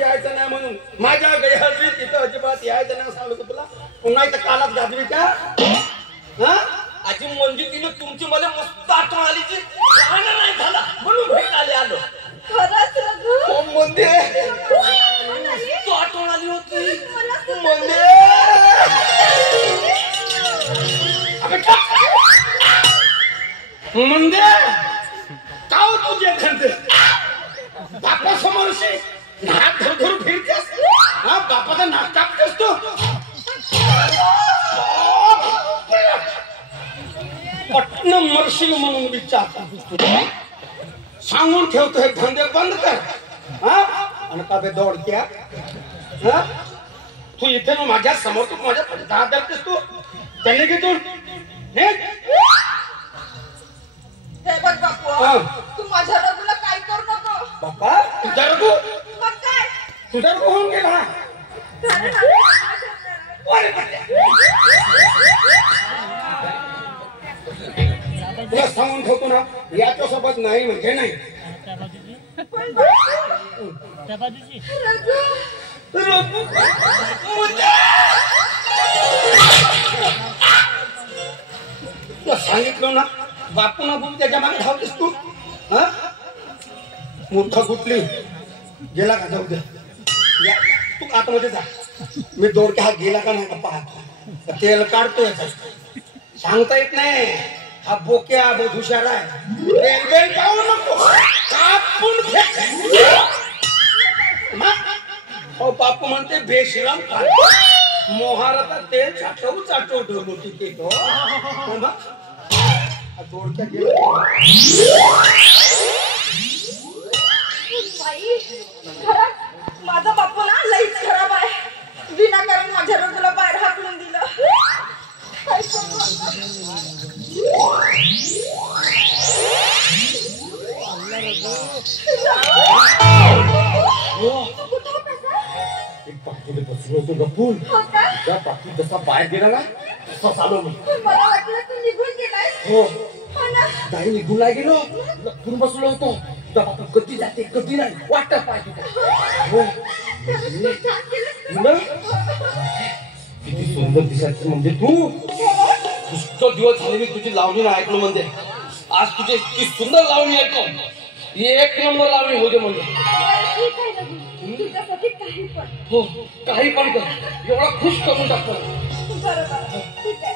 यायचं नाही म्हणून माझ्या गैरहजेरीत तिथं अजिबात यायचं नाही सांगतो तुला. पुन्हा इथं कालात गाजवी का? हा आजी म्हणजे तिने तुमची मला मस्त आठवण आली की राहणं नाही झाला म्हणून भेट आले आलो. खरंच रघु म्हणजे तू आठवण आली होती म्हणजे काव तुझे धंदे बापा समोरशी नाक धर फिरतेस. हा बापाचा नाक कापतेस तू. पटन मरशील म्हणून विचार सांगून ठेवतो हे धंदे बंद कर. हा आणि का बे दौडक्या हा तू इथे ना माझ्या समोर तू माझ्या दहा धरतेस तू त्यांनी घेतून हे बघ बापू तू माझ्या रघुला काय करू नको. बापा तुझा रघु मग काय तुझा रघु होऊन गेला. तुला सांगून ठेवतो ना याच्या सोबत नाही म्हणजे नाही. तुला सांगितलं ना बापू ना बोल त्याच्या मागे धावतेस तू. हा मोठा कुठली गेला का जाऊ दे तू आतमध्ये जा. मी दोडके हात गेला का नाही का पाहतो. तेल काढतो याचा सांगता येत नाही. हा बोक्या बहुत हुशार आहे. रेल्वे पाहू नको कापून फेक. बापू म्हणते बेशिराम काय मोहाराचा तेल चाटवू चाटवू ढोलती केलो. दोडक्या गेला खरंच माझा बापू ना लईच खराब आहे. विनाकारण माझ्या रघुला बाहेर हाकलून दिलं. काय गपून त्या पाठी जसा बाहेर गेला ना तसा चालू मला वाटलं तू निघून गेलाय. हो नाही निघून नाही गेलो लपून बसलो होतो. त्या बापा कधी जाते कधी नाही वाटत पाहिजे. हो किती सुंदर दिसायचं म्हणजे तू. पुष्कळ दिवस झाले मी तुझी लावणी नाही ऐकलो म्हणजे आज तुझी इतकी सुंदर लावणी ऐकलो. एक नंबर लावणी होते म्हणजे. तुझ्यासाठी काही पण हो काही पण कर एवढा खुश करून टाकतो. बरोबर ठीक आहे.